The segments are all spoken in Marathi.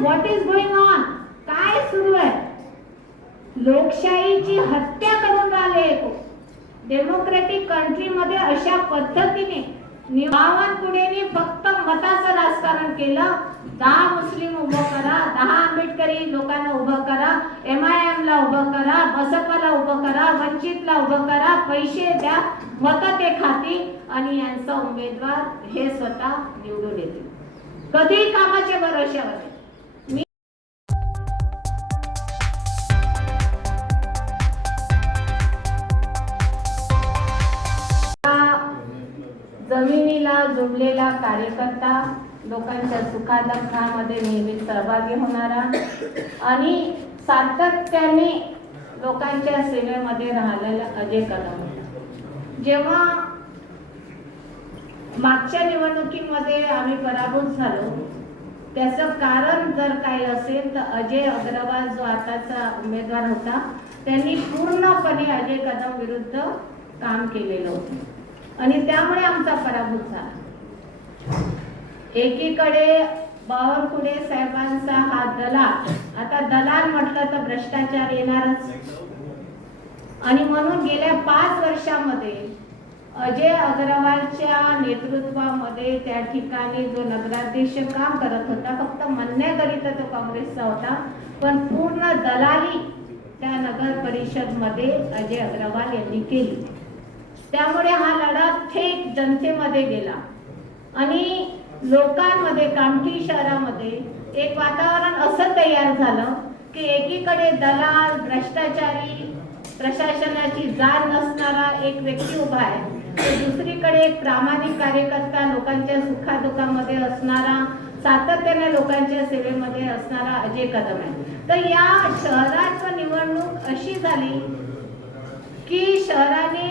व्हॉट इज गोइंग ऑन, काय सुरू आहे? लोकशाहीची हत्या करून राहिले. डेमोक्रेटिक कंट्री मध्ये अशा पद्धतीने बावनकुळेंनी फक्त मताचं राजकारण केलं. 10 मुस्लिम उभं करा, 10 आंबेडकरी लोकांना उभं करा, MIM ला उभं करा, बसपाला उभं करा, वंचितला उभं करा, पैसे द्या, मतं ते खातील आणि यांचा उमेदवार हे स्वतः निवडून येतील. कधी कामाच्या भरोश्यावर. जमिनीला जोडलेला कार्यकर्ता, लोकांच्या सुखादुःखामध्ये नेहमी सहभागी होणारा आणि सातत्याने लोकांच्या सेवेमध्ये राहिलेला अजय कदम. जेव्हा मागच्या निवडणुकीमध्ये आम्ही पराभूत झालो, त्याचं कारण जर काही असेल तर अजय अग्रवाल जो आताचा उमेदवार होता त्यांनी पूर्णपणे अजय कदम विरुद्ध काम केलेलं होतं आणि त्यामुळे आमचा पराभूत झाला. एकीकडे बावनकुळे साहेबांचा हा दलाल, आता दलाल म्हटलं तर भ्रष्टाचार येणारच, आणि म्हणून गेल्या 5 वर्षामध्ये अजय अग्रवालच्या नेतृत्वामध्ये त्या ठिकाणी जो नगराध्यक्ष काम करत होता, फक्त म्हणण्याकरिता तो काँग्रेसचा होता, पण पूर्ण दलाली त्या नगर परिषद मध्ये अजय अग्रवाल यांनी केली. त्यामुळे हा लढा थेट जनतेमध्ये गेला आणि लोकांमध्ये, कामठी शहरामध्ये एक वातावरण असं तयार झालं की एकीकडे दलाल, भ्रष्टाचारी, प्रशासनाची जाण नसणारा एक व्यक्ती उभा आहे, तर दुसरीकडे एक प्रामाणिक कार्यकर्ता, लोकांच्या सुखादुःखामध्ये असणारा, सातत्याने लोकांच्या सेवेमध्ये असणारा अजय कदम आहे. तर या शहराची निवडणूक अशी झाली की शहराने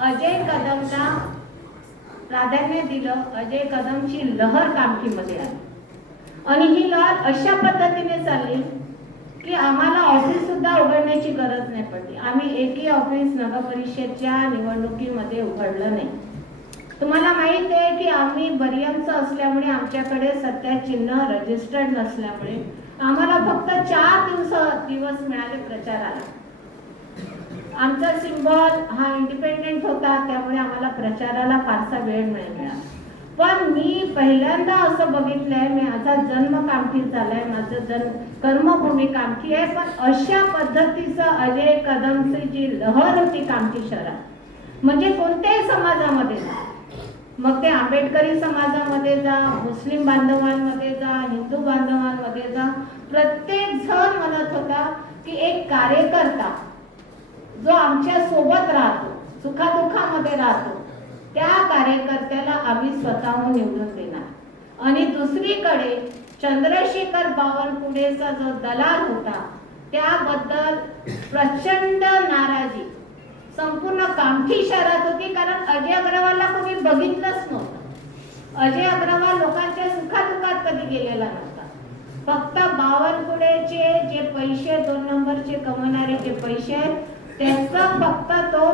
अजय कदमला प्राधान्य दिलं. अजय कदमची लहर कामठीमध्ये आली आणि ही लहर अशा पद्धतीने चालली की आम्हाला ऑफिस सुद्धा उघडण्याची गरज नाही पडली. आम्ही एकही ऑफिस नगर परिषदच्या निवडणुकीमध्ये उघडलं नाही. तुम्हाला माहित आहे की आम्ही बरियमचं असल्यामुळे आमच्याकडे सत्ताचिन्ह रजिस्टर्ड नसल्यामुळे आम्हाला फक्त 4 दिवस मिळाले प्रचाराला. आमचा सिम्बॉल हा इंडिपेंडेंट होता, त्यामुळे आम्हाला प्रचाराला फारसा वेळ नाही मिळाला. पण मी पहिल्यांदा असं बघितलंय, माझा जन्म कामठीत झालाय, माझं कर्मभूमी कामठी आहे, पण अशा पद्धतीचं अजय कदमची जी लहर होती कामठी शहरात, म्हणजे कोणत्याही समाजामध्ये जा, मग ते आंबेडकरी समाजामध्ये जा, मुस्लिम बांधवांमध्ये जा, हिंदू बांधवांमध्ये जा, प्रत्येक जण म्हणत होता की एक कार्यकर्ता जो आमच्या सोबत राहतो, सुखादुःखामध्ये राहतो, त्या कार्यकर्त्याला आम्ही स्वतःहून निवडून देणार. आणि दुसरीकडे चंद्रशेखर बावनकुळेचा जो दलाल होता त्याबद्दल प्रचंड नाराजी संपूर्ण कामठी शहरात होती, कारण अजय अग्रवालला कोणी बघितलंच नव्हतं. अजय अग्रवाल लोकांच्या सुखादुःखात कधी गेलेला नव्हता. फक्त बावनकुळेचे जे पैसे, 2 नंबरचे कमवणारे जे पैसे आहेत त्याचा फक्त तो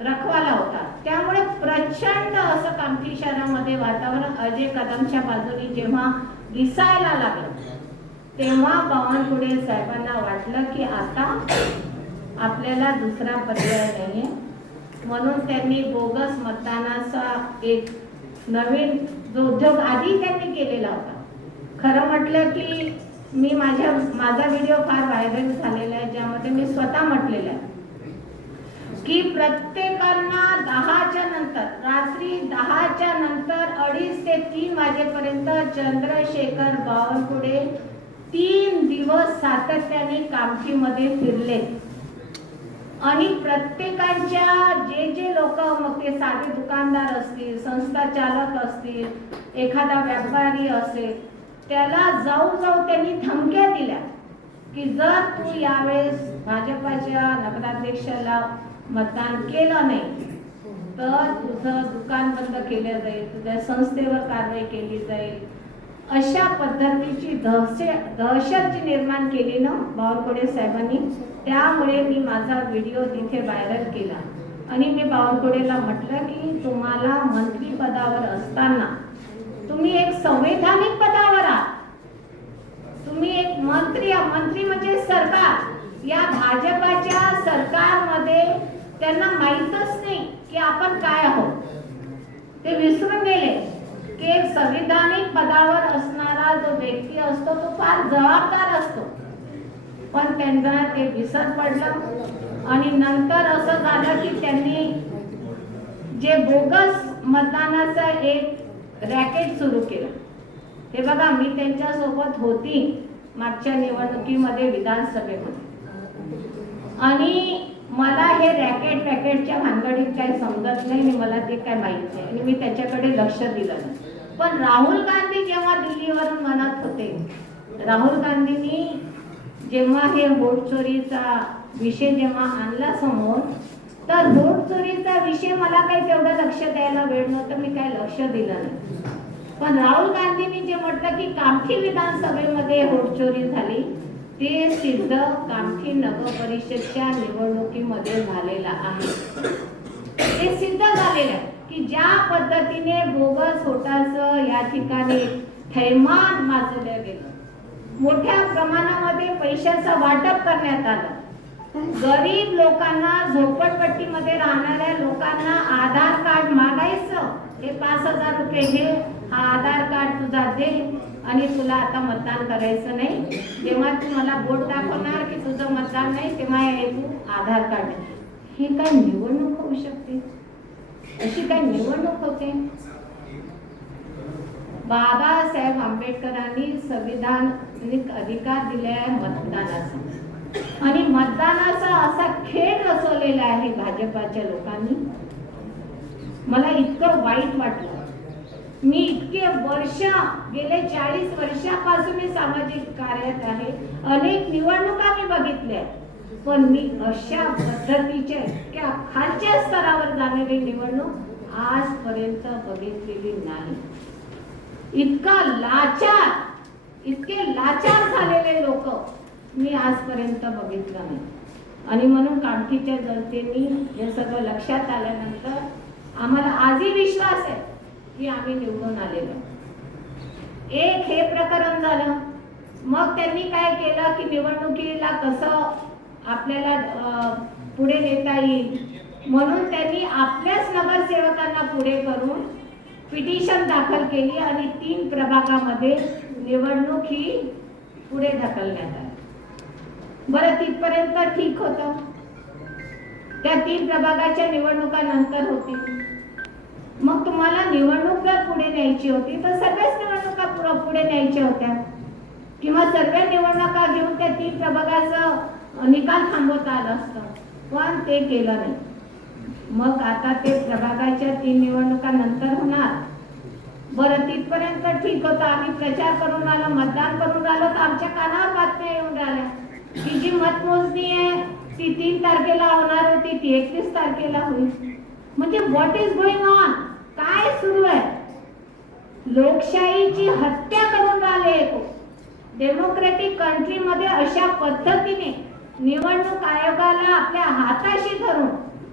रखवाला होता. त्यामुळे प्रचंड असं कामठी शहरामध्ये वातावरण अजय कदमच्या बाजूने जेव्हा दिसायला लागलं, तेव्हा बावनकुळे साहेबांना वाटलं की आता आपल्याला दुसरा पर्याय नाहीये. म्हणून त्यांनी बोगस मतदानाचा एक नवीन जो उद्योग आधी त्यांनी केलेला होता. खरं म्हटलं की मी माझा व्हिडिओ फार व्हायरल झालेला आहे, ज्यामध्ये मी स्वतः म्हटलेलं आहे की प्रत्येकांना 10च्या नंतर, रात्री 10च्या नंतर 2:30 ते 3 वाजेपर्यंत चंद्रशेखर बावनकुळे 3 दिवस सातत्याने कामठीमध्ये फिरले आणि प्रत्येकांच्या जे लोक, मग ते साधे दुकानदार असतील, संस्था चालक असतील, एखादा व्यापारी असेल, त्याला जाऊ त्यांनी धमक्या दिल्या की जर तू यावेळेस भाजपाच्या नगराध्यक्षाला मतदान केलं नाही तर तुझं दुकान बंद केलं जाईल, तुझ्या संस्थेवर कारवाई केली जाईल. अशा पद्धतीची दहशत जी निर्माण केली ना बावनकुळे साहेबांनी, त्यामुळे मी माझा व्हिडिओ तिथे व्हायरल केला आणि मी बावनकुळेला म्हटलं की तुम्हाला मंत्री पदावर असताना तुम्ही एक संवैधानिक पदावर आहात, मंत्री म्हणजे सरकार, या भाजपाच्या सरकारमध्ये त्यांना माहीतच नाही की आपण काय आहोत. ते विसरून गेले की एक संविधानिक पदावर असणारा जो व्यक्ती असतो तो फार जबाबदार असतो, पण त्यांना ते विसर पडलं. आणि नंतर असं झालं की त्यांनी जे बोगस मतदानाचं एक रॅकेट सुरू केलं. हे बघा, मी त्यांच्या सोबत होती मागच्या निवडणुकीमध्ये विधानसभेमध्ये, आणि मला हे रॅकेटच्या भानगडीत काही समजत नाही आणि मला ते काय माहित नाही आणि मी त्याच्याकडे लक्ष दिलं नाही. पण राहुल गांधी जेव्हा दिल्लीवरून म्हणत होते, राहुल गांधींनी जेव्हा हे वोट चोरीचा विषय जेव्हा आणला समोर, तर वोट चोरीचा विषय मला काही तेवढं लक्ष द्यायला वेळ नव्हतं, मी काही लक्ष दिलं नाही. पण राहुल गांधींनी जे म्हटलं की कामठी विधानसभेमध्ये वोट चोरी झाली, ते सिद्ध कामठी नगर परिषदच्या निवडणुकीमध्ये झालेलं आहे. ते सिद्ध झालेलं आहे की ज्या पद्धतीने बोगस वोटाचं या ठिकाणी थैमान माजवलं गेलं, मोठ्या प्रमाणामध्ये पैशाचं वाटप करण्यात आलं. गरीब लोकांना, झोपडपट्टीमध्ये राहणाऱ्या लोकांना आधार कार्ड मागायचं, हे 5,000 रुपये घे, हा आधार कार्ड तुझा दे आणि तुला आता मतदान करायचं नाही. जेव्हा तू मला बोट दाखवणार की तुझं मतदान नाही, तेव्हा हे तू आधार कार्ड दे. ही काय निवडणूक होऊ शकते? अशी काय निवडणूक होते? बाबासाहेब आंबेडकरांनी संविधानिक अधिकार दिले आहे मतदानाचा, आणि मतदानाचा असा खेळ रचवलेला आहे भाजपाच्या लोकांनी. मला इतकं वाईट वाटलं. मी इतके वर्ष, गेले 40 वर्षापासून मी सामाजिक कार्यात आहे, अनेक निवडणुका मी बघितल्या, पण मी अशा पद्धतीच्या इतक्या खालच्या स्तरावर जाणारी निवडणूक आजपर्यंत बघितलेली नाही. इतके लाचार झालेले लोक मी आजपर्यंत बघितलं नाही. आणि म्हणून कामठीच्या जनतेने हे सगळं लक्षात आल्यानंतर आम्हाला आजही विश्वास आहे की आम्ही निवडून आलेलो. एक हे प्रकरण झालं. मग त्यांनी काय केलं की निवडणुकीला कसं आपल्याला पुढे नेता येईल म्हणून त्यांनी आपल्याच नगरसेवकांना पुढे करून पिटिशन दाखल केली आणि 3 प्रभागामध्ये निवडणूक ही पुढे ढकलण्यात आली. बरं, तिथपर्यंत ठीक होतं. त्या 3 प्रभागाच्या निवडणुका नंतर होती. मग तुम्हाला निवडणूक जर पुढे न्यायची होती तर सर्वच निवडणुका पुढे न्यायच्या होत्या, किंवा सर्व निवडणुका घेऊन त्या 3 प्रभागाचा निकाल थांबवता आला असतं, पण ते केलं नाही. मग आता ते प्रभागाच्या 3 निवडणुका नंतर होणार. बरं, तिथपर्यंत ठीक होतं. आम्ही प्रचार करून आलो, मतदान करून आलो, तर आमच्या कानावर बातम्या येऊन राहिल्या की जी मतमोजणी आहे ती 3 तारखेला होणार होती, ती 31 तारखेला होईल. म्हणजे व्हॉट इज गोइंग ऑन? काय सुरू आहे? लोकशाहीची हत्या करून राहिले. डेमोक्रेटिक कंट्रीमध्ये अशा पद्धतीने निवडणूक आयोगाला आपल्या हाताशी धरून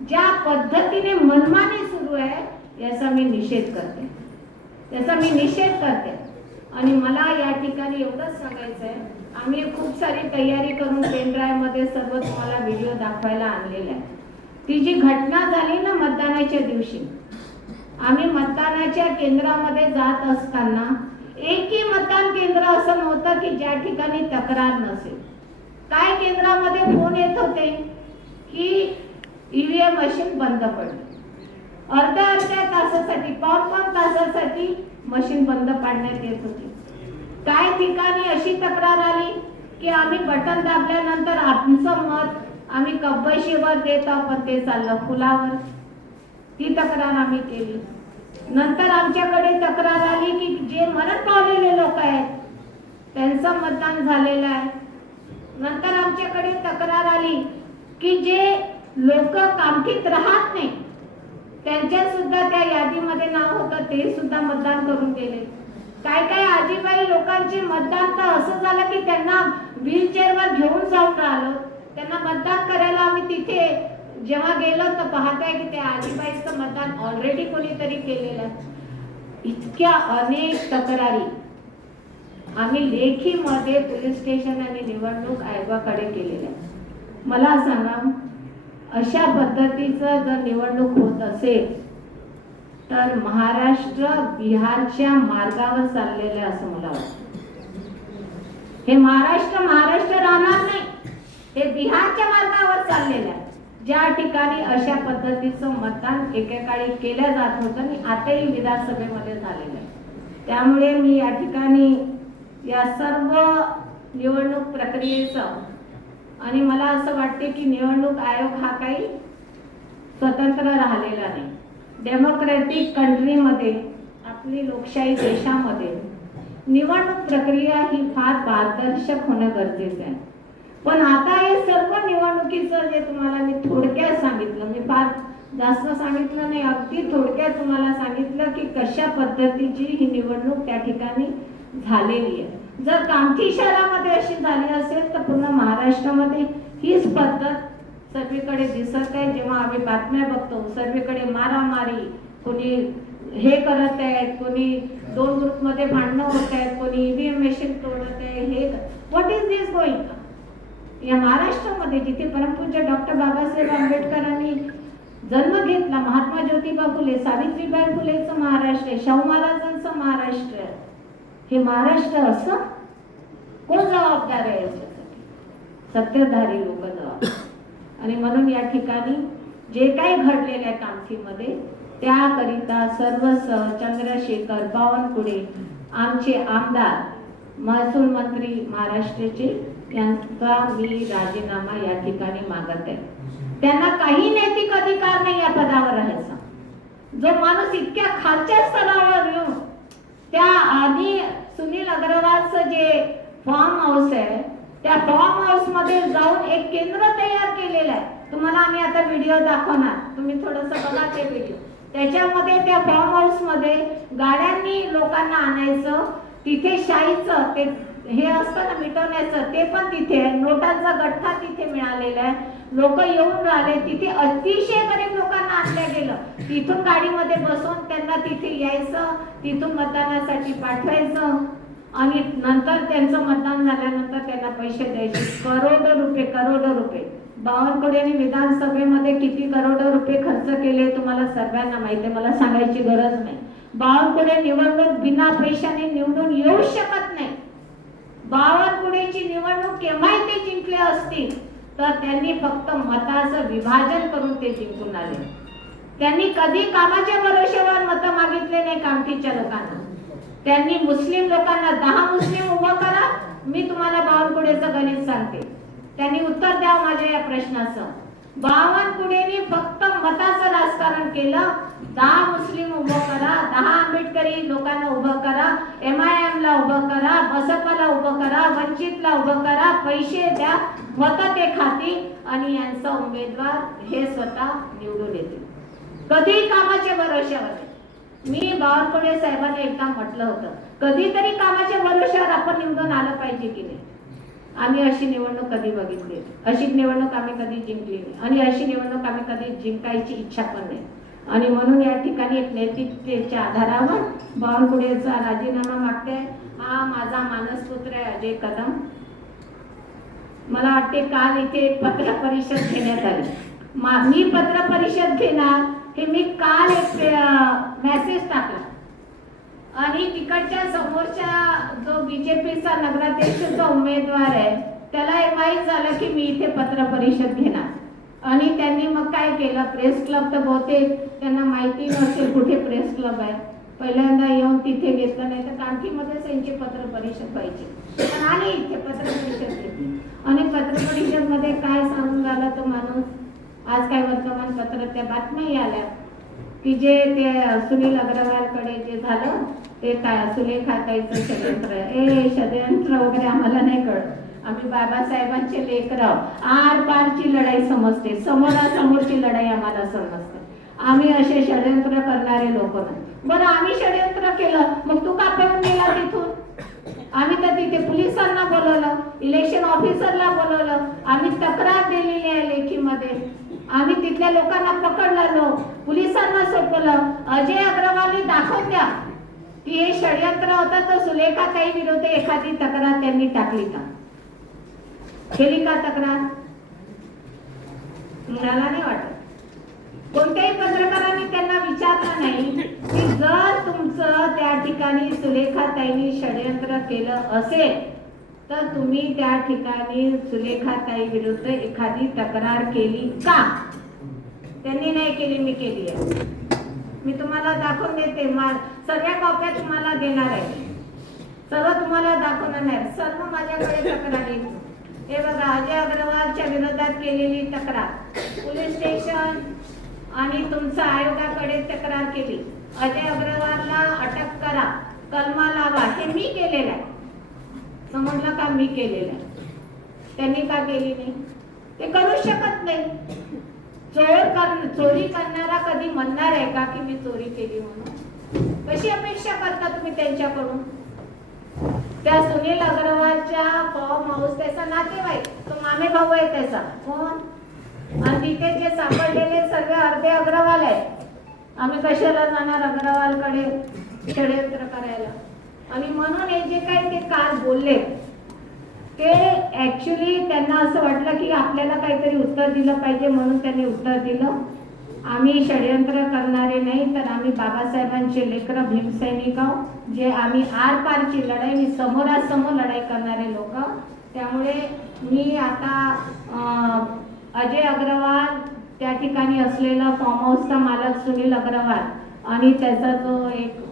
ज्या पद्धतीने मनमानी सुरू आहे, याचा मी निषेध करते. आणि मला या ठिकाणी एवढंच सांगायचं आहे, आम्ही खूप सारी तयारी करून पेन ड्राईव्ह मध्ये सर्व तुम्हाला व्हिडिओ दाखवायला आणलेला आहे. ती जी घटना झाली ना मतदानाच्या दिवशी, आम्ही मतदानाच्या केंद्रामध्ये जात असताना एकही मतदान केंद्र असं नव्हतं की ज्या ठिकाणी तक्रार नसेल. काय केंद्रामध्ये फोन येत होते की ईव्हीएम मशीन बंद पडली, अर्ध्या तासासाठी, पाऊण तासासाठी मशीन बंद पाडण्यात येत होती. काय ठिकाणी अशी तक्रार आली की आम्ही बटन दाबल्यानंतर आमचं मत आम्ही कब्बशीवर देत आहोत, ते चाललं फुलावर. ती तक्रार आम्ही केली. नंतर आमच्याकडे तक्रार आली की जे मरण पावलेले लोक आहेत त्यांचं मतदान झालेलं आहे. नंतर आमच्याकडे तक्रार आली की जे लोक कामठीत राहत नाही त्यांच्या सुद्धा त्या यादीमध्ये नाव होतं, ते सुद्धा मतदान करून गेले. काय आजीबाई लोकांचे मतदान तर असं झालं की त्यांना व्हीलचेअरवर घेऊन जाऊन राहिलो. त्यांना मतदान करायला आम्ही तिथे जेव्हा गेलो तर पाहताय की त्या आजीबाईचं मतदान ऑलरेडी कोणीतरी केलेलं आहे. इतक्या अनेक तक्रारी आम्ही लेखीमध्ये पोलीस स्टेशन आणि निवडणूक आयोगाकडे केलेलं आहे. मला सांगा, अशा पद्धतीचं जर निवडणूक होत असेल तर महाराष्ट्र बिहारच्या मार्गावर चाललेलं आहे असं मला वाटतं. हे महाराष्ट्र राहणार नाही, हे बिहारच्या मार्गावर चाललेलं आहे. ज्या ठिकाणी अशा पद्धतीचं मतदान एकेकाळी केलं जात होतं आणि आताही विधानसभेमध्ये झालेलं आहे. त्यामुळे मी या ठिकाणी या सर्व निवडणूक प्रक्रियेचं आणि मला असं वाटते की निवडणूक आयोग हा काही स्वतंत्र राहिलेला नाही. डेमोक्रॅटिक कंट्रीमध्ये, आपली लोकशाही देशामध्ये निवडणूक प्रक्रिया ही फार पारदर्शक होणं गरजेचं आहे. पण आता हे सर्व निवडणुकीचं जे तुम्हाला मी थोडक्यात सांगितलं, मी फार जास्त सांगितलं नाही, अगदी थोडक्यात तुम्हाला सांगितलं की कशा पद्धतीची ही निवडणूक त्या ठिकाणी झालेली आहे. जर कामठी शहरामध्ये अशी झाली असेल तर पूर्ण महाराष्ट्रामध्ये हीच पद्धत सर्वीकडे दिसत आहे. जेव्हा आम्ही बातम्या बघतो सर्वीकडे मारामारी, कोणी हे करत आहेत, कोणी 2 ग्रुपमध्ये भांडणं होत आहेत, कोणी ईव्हीएम मशीन तोडत आहे. हे व्हॉट इज दिस गोइंग? या महाराष्ट्रामध्ये जिथे परमपूज्य डॉक्टर बाबासाहेब आंबेडकरांनी जन्म घेतला, महात्मा ज्योतिबा फुले, सावित्रीबाई फुलेचं महाराष्ट्र आहे, शाहू महाराजांचं महाराष्ट्र आहे. हे महाराष्ट्र असं कोण जबाबदार आहे याच्यासाठी? सत्ताधारी लोक जबाबदार. आणि म्हणून या ठिकाणी जे काही घडलेलं आहे कामठीमध्ये त्याकरिता सर्वसह चंद्रशेखर बावनकुळे आमचे आमदार, महसूल मंत्री महाराष्ट्राचे, यांचा मी राजीनामा या ठिकाणी मागत आहे. त्यांना काही नैतिक अधिकार नाही या पदावर राहायचा. जो माणूस इतक्या खालच्या स्तरावर येऊन त्या आधी सुनील अग्रवालचं जे फार्म हाऊस आहे त्या फार्म हाऊस मध्ये जाऊन एक केंद्र तयार केलेलं आहे. तुम्हाला आम्ही आता व्हिडिओ दाखवणार, तुम्ही थोडंसं बघा ते व्हिडिओ. त्याच्यामध्ये त्या फार्म हाऊस मध्ये गाड्यांनी लोकांना आणायचं, तिथे शाईचं ते हे असतं ना मिटवण्याचं, ते पण तिथे आहे. नोटांचा गठ्ठा तिथे मिळालेला आहे. लोक येऊन राहिले, तिथे अतिशय गरीब लोकांना आणलं गेलं. तिथून गाडीमध्ये बसवून त्यांना तिथे यायचं, तिथून मतदानासाठी पाठवायचं आणि नंतर त्यांचं मतदान झाल्यानंतर त्यांना पैसे द्यायचे. करोडो रुपये बावनकुळेंनी विधानसभेमध्ये किती करोडो रुपये खर्च केले तुम्हाला सर्वांना माहिती आहे, मला सांगायची गरज नाही. बावनकुळे निवडणूक बिना पैशाने निवडून येऊ शकत नाही. बावनकुळेची निवडणूक केव्हाही ते जिंकले असतील तर त्यांनी फक्त मताचं विभाजन करून ते जिंकून आले. त्यांनी कधी कामाच्या भरोश्यावर मतं मागितले नाही कामठीच्या लोकांना. त्यांनी मुस्लिम लोकांना 10 मुस्लिम उभं करा, मी तुम्हाला बावनकुळेचं गणित सांगते, त्यांनी उत्तर द्यावं माझ्या या प्रश्नाचं. बावनकुळेंनी फक्त मताचं राजकारण केलं. 10 मुस्लिम उभं करा, 10 आंबेडकरी लोकांना उभं करा, MIM ला उभं करा, बसपाला उभं करा, वंचितला उभं करा, पैसे द्या, मतं ते खातील आणि यांचा उमेदवार हे स्वतः निवडून येतील. कधी कामाच्या भरोश्यावर. मी बावनकुळे साहेबांना एकदा म्हटलं होतं, कधीतरी कामाच्या भरोश्यावर आपण निवडून आलं पाहिजे की नाही. आम्ही अशी निवडणूक कधी बघितली, अशी निवडणूक आम्ही कधी जिंकली नाही आणि अशी निवडणूक आम्ही कधी जिंकायची इच्छा पण नाही. आणि म्हणून या ठिकाणी एक नैतिकतेच्या आधारावर बावनकुळेचा राजीनामा मागते. हा माझा मानसपुत्र आहे अजय कदम. मला वाटते काल इथे एक पत्र परिषद घेण्यात आली. मी पत्र परिषद घेणार हे मी काल एक मेसेज टाकला आणि तिकडच्या समोरच्या जो बीजेपीचा नगराध्यक्षाचा उमेदवार आहे त्याला हे माहीत झालं की मी इथे पत्र परिषद घेणार. आणि त्यांनी मग काय केलं, प्रेस क्लब तर बहुतेक त्यांना माहिती नसेल कुठे प्रेस क्लब आहे, पहिल्यांदा येऊन तिथे घेतलं, नाही तर कामठीमध्येच यांची पत्र परिषद व्हायची. पण आले इथे पत्र परिषद घेतली आणि पत्र परिषद मध्ये काय सांगून आला तो माणूस. आज काय वर्तमानपत्रात त्या बातम्याही आल्या की जे ते सुनील अग्रवालकडे जे झालं ते काय सुलेखाताईचं षडयंत्र आहे. षडयंत्र वगैरे आम्हाला नाही कळत, आम्ही बाबासाहेबांचे लेकरं, आर पारची लढाई समजते, समोरासमोरची लढाई आम्हाला समजते. आम्ही असे षडयंत्र करणारे लोक नाही. बरं आम्ही षडयंत्र केलं मग तू का पळून गेला तिथून? आम्ही तर तिथे पोलिसांना बोलवलं, इलेक्शन ऑफिसरला बोलवलं, आम्ही तक्रार दिलेली आहे लेखीमध्ये, आम्ही तिथल्या लोकांना पकडलं, पोलिसांना सोपवलं. अजय अग्रवालने दाखवून द्या की हे षडयंत्र होतं, तर सुलेखाताई विरुद्ध एखादी तक्रार त्यांनी टाकली का? केली का तक्रार? मला नाही वाटत. कोणत्याही पत्रकारांनी त्यांना विचारलं नाही की जर तुमचं त्या ठिकाणी सुलेखाताईंनी षडयंत्र केलं असेल तर तुम्ही त्या ठिकाणी सुलेखाताई विरुद्ध एखादी तक्रार केली का? त्यांनी नाही केली, मी केली आहे. मी तुम्हाला दाखवून देते, सगळ्या कॉप्या तुम्हाला देणार आहे, सर्व तुम्हाला दाखवणार नाही, सर्व माझ्याकडे तक्रारी. हे बघा, अजय अग्रवालच्या विरोधात केलेली तक्रार, पोलीस स्टेशन आणि तुमच्या आयोगाकडे तक्रार केली, अजय अग्रवालला अटक करा, कलमा लावा, हे मी केलेलं आहे. समजलं का? मी केलेलं आहे. त्यांनी का केली नाही? ते करू शकत नाही. चोरी करणारा कधी म्हणणार आहे का की मी चोरी केली म्हणून? कशी अपेक्षा करता तुम्ही त्यांच्याकडून? त्या सुनील अग्रवालच्या फॉर्म हाऊस, त्याचा नातेवाईक, तो मामे भाऊ आहे त्याचा, कोण? आणि तिथे जे सापडलेले सर्व अर्धे अग्रवाल आहेत. आम्ही कशाला जाणार अग्रवालकडे षडयंत्र करायला? आणि म्हणून हे जे काही ते काल बोलले ते ऍक्च्युली त्यांना असं वाटलं की आपल्याला काहीतरी उत्तर दिलं पाहिजे म्हणून त्यांनी उत्तर दिलं. आम्ही षडयंत्र करणारे नाही, तर आम्ही बाबासाहेबांचे लेकरं भीमसैनिक आहोत, जे आम्ही आरपारची लढाई, मी समोरासमोर लढाई करणारे लोक. त्यामुळे मी आता अजय अग्रवाल, त्या ठिकाणी असलेला फार्म हाऊसचा मालक सुनील अग्रवाल आणि त्याचा जो एक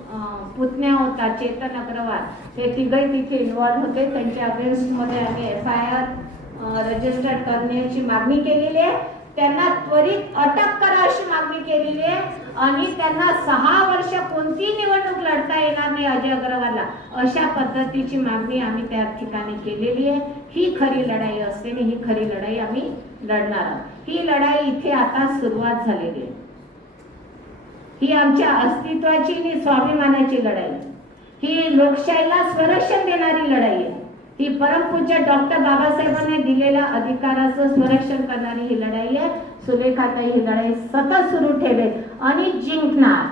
पुतण्या होता चेतन अग्रवाल, हे तिघही तिथे इन्व्हॉल्व होते. त्यांच्या अगेन्स्टमध्ये आम्ही FIR रजिस्टर करण्याची मागणी केलेली आहे. त्यांना त्वरित अटक करा अशी मागणी केलेली आहे आणि त्यांना 6 वर्ष कोणती निवडणूक लढता येणार नाही अजय अग्रवालला, अशा पद्धतीची मागणी आम्ही त्या ठिकाणी केलेली आहे. ही खरी लढाई असते आणि ही खरी लढाई आम्ही लढणार आहोत. ही लढाई इथे आता सुरुवात झालेली आहे. ही आमच्या अस्तित्वाची आणि स्वाभिमानाची लढाई, ही लोकशाहीला संरक्षण देणारी लढाई आहे. ही परमपूज्य डॉक्टर बाबासाहेबांनी दिलेल्या अधिकाराचं संरक्षण करणारी ही लढाई आहे. सुलेखाताई ही लढाई सतत सुरू ठेवेल आणि जिंकणार.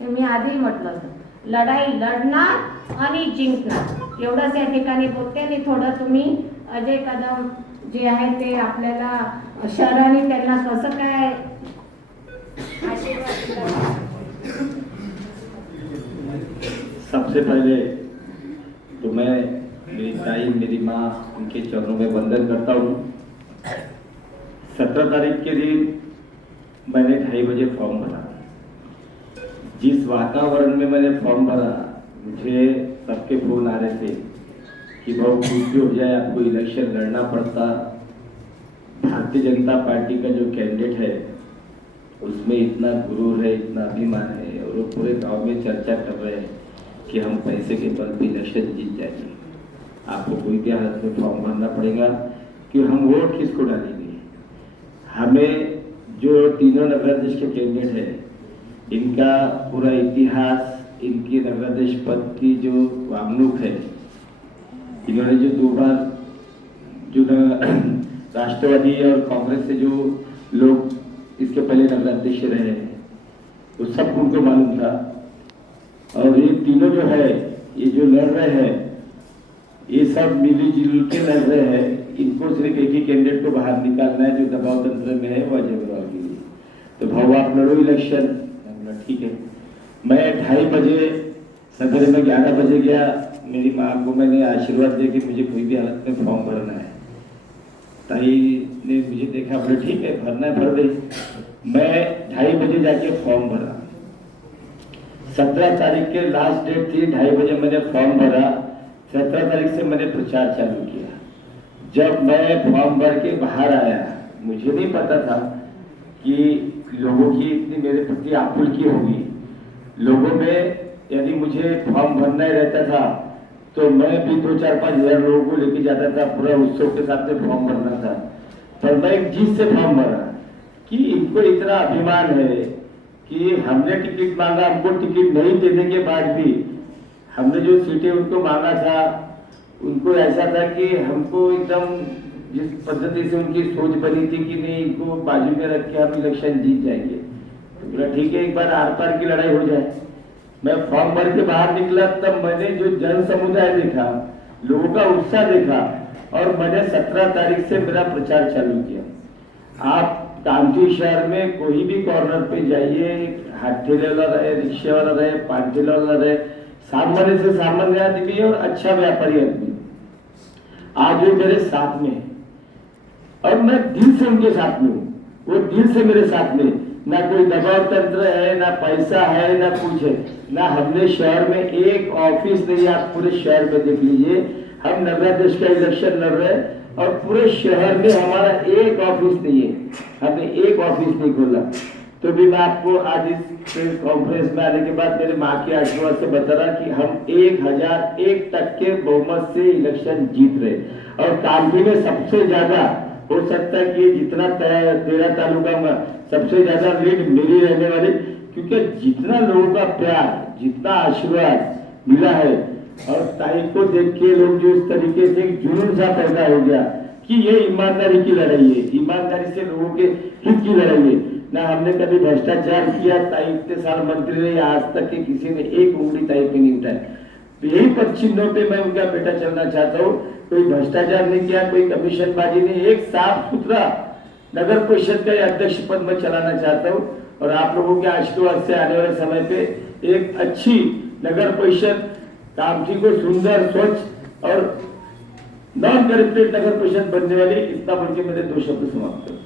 हे मी आधी म्हटलं होतं, लढाई लढणार आणि जिंकणार, एवढंच या ठिकाणी बोलते. आणि थोडं तुम्ही अजय कदम जे आहे ते आपल्याला शहराने त्यांना कसं काय सबसे पहले तो मैं मेरी ताई, मेरी माँ, उनके चरणों में वंदन करता हूँ। 17 तारीख के दिन मैंने 2:30 बजे फॉर्म भरा। जिस वातावरण में मैंने फॉर्म भरा, मुझे सबके फोन आ रहे थे कि बहुत कुछ भी हो जाए आपको इलेक्शन लड़ना पड़ता। भारतीय जनता पार्टी का जो कैंडिडेट है उसमें इतना गुरूर है, इतना अभिमान है, और वो पूरे गांव में चर्चा कर रहे हैं कि हम पैसे के बल पे इलेक्शन जीत जाएंगे, आपको कोई भी हालत में फॉर्म भरना पड़ेगा कि हम वोट किसको डालेंगे। हमें जो तीनों नगराध्यक्ष के कैंडिडेट है, इनका पूरा इतिहास, इनकी नगराध्यक्ष पद की जो वागणूक है, इन्होंने जो 2 बार जो राष्ट्रवादी और कांग्रेस से जो लोग इसके पहले नगराध्यक्ष रहे हैं, वो सब उनको मालूम था। और ये तीनों जो है, ये जो लड़ रहे हैं, ये सब मिली जुल के लड़ रहे हैं। इनको सिर्फ एक ही कैंडिडेट को बाहर निकालना है जो दबाव तंत्र में है, वो अजय अग्रवाल के लिए। तो भाव आप लड़ो इलेक्शन। ठीक है। मैं 2:30 बजे सवेरे में 11 बजे गया, मेरी माँ को मैंने आशीर्वाद दिया कि मुझे कोई भी हालत में फॉर्म भरना है। ताई ने मुझे देखा, बोले ठीक है भरना है भर दे। मैं 2:30 बजे जाके फॉर्म भरा। 17 तारीख के लास्ट डेट थी, 2:30 बजे मैंने फॉर्म भरा। 17 तारीख से मैंने प्रचार चालू किया। जब मैं फॉर्म भर के बाहर आया, मुझे नहीं पता था कि लोगों की इतनी मेरे प्रति आपुलकी होगी। लोगों में यदि मुझे फॉर्म भरना ही रहता था तो मैं भी 2-4-5 हजार लोगों को लेके जाता था, पूरा उत्सव के साथ में फॉर्म भरना था। पर मैं एक जीत से फॉर्म भरा कि इनको इतना अभिमान है कि हमने टिकट मांगा, हमको टिकट नहीं देने के बाद भी हमने जो सीटें उनको मांगा था, उनको ऐसा था कि हमको एकदम जिस पद्धति से उनकी सोच बनी थी कि नहीं, इनको बाजू में रख के हम इलेक्शन जीत जाएंगे। तो बोला ठीक है, एक बार आर पार की लड़ाई हो जाए। मैं फॉर्म भर के बाहर निकला तब मैंने जो जन समुदाय देखा, लोगों का उत्साह देखा, और मैंने 17 तारीख से मेरा प्रचार चालू किया। आप कामठी शहर में कोई भी कॉर्नर पे जाइए, हाथ ठेले वाला रहे, रिक्शे वाला रहे, पान ठेले वाला रहे, सामान्य से सामान्य आदमी और अच्छा व्यापारी आदमी आज वो मेरे साथ में है। और मैं दिल से उनके साथ में हूँ, वो दिल से मेरे साथ में। ना कोई दबाव तंत्र है, ना पैसा है, ना कुछ है, ना हमने शहर में एक ऑफिस नहीं। आप पूरे शहर में देख लीजिए, हम नगराध्यक्ष का इलेक्शन लड़ रहे हैं और पूरे शहर में हमारा एक ऑफिस नहीं है, हमने एक ऑफिस नहीं खोला। तो भी मैं आपको आज इस प्रेस कॉन्फ्रेंस में आने के बाद मेरे माँ के आशीर्वाद से बता रहा कि हम 1001% बहुमत से इलेक्शन जीत रहे। और कामठी में सबसे ज्यादा हो सकता है कि जितना 13 तालुका में सबसे ज्यादा लीड मेरी रहने वाली, क्योंकि जितना लोगों का प्यार, जितना आशीर्वाद मिला है, और ताई को देख के लोग जो इस तरीके से जुनून सा पैदा हो गया कि ये ईमानदारी की लड़ाई है, ईमानदारी से लोगों के हित की लड़ाई है। ना हमने कभी भ्रष्टाचार किया, ताई इतने साल मंत्री रही, आज तक के किसी ने एक उंगली ताई पे नहीं उठाई। तो यही पद चिन्हों पे मैं उनका बेटा चलना चाहता हूँ। कोई भ्रष्टाचार नहीं किया, कोई कमीशनबाजी नहीं, एक साफ सुथरा नगर परिषद का अध्यक्ष पद में चलाना चाहता हूँ। और आप लोगों के आशीर्वाद से आने वाले समय पे एक अच्छी नगर परिषद, कामठी को सुंदर, स्वच्छ और नॉन करप्टेड नगर परिषद बनने वाली, इतना बोल के मेरे 2 शब्द समाप्त करता हूं।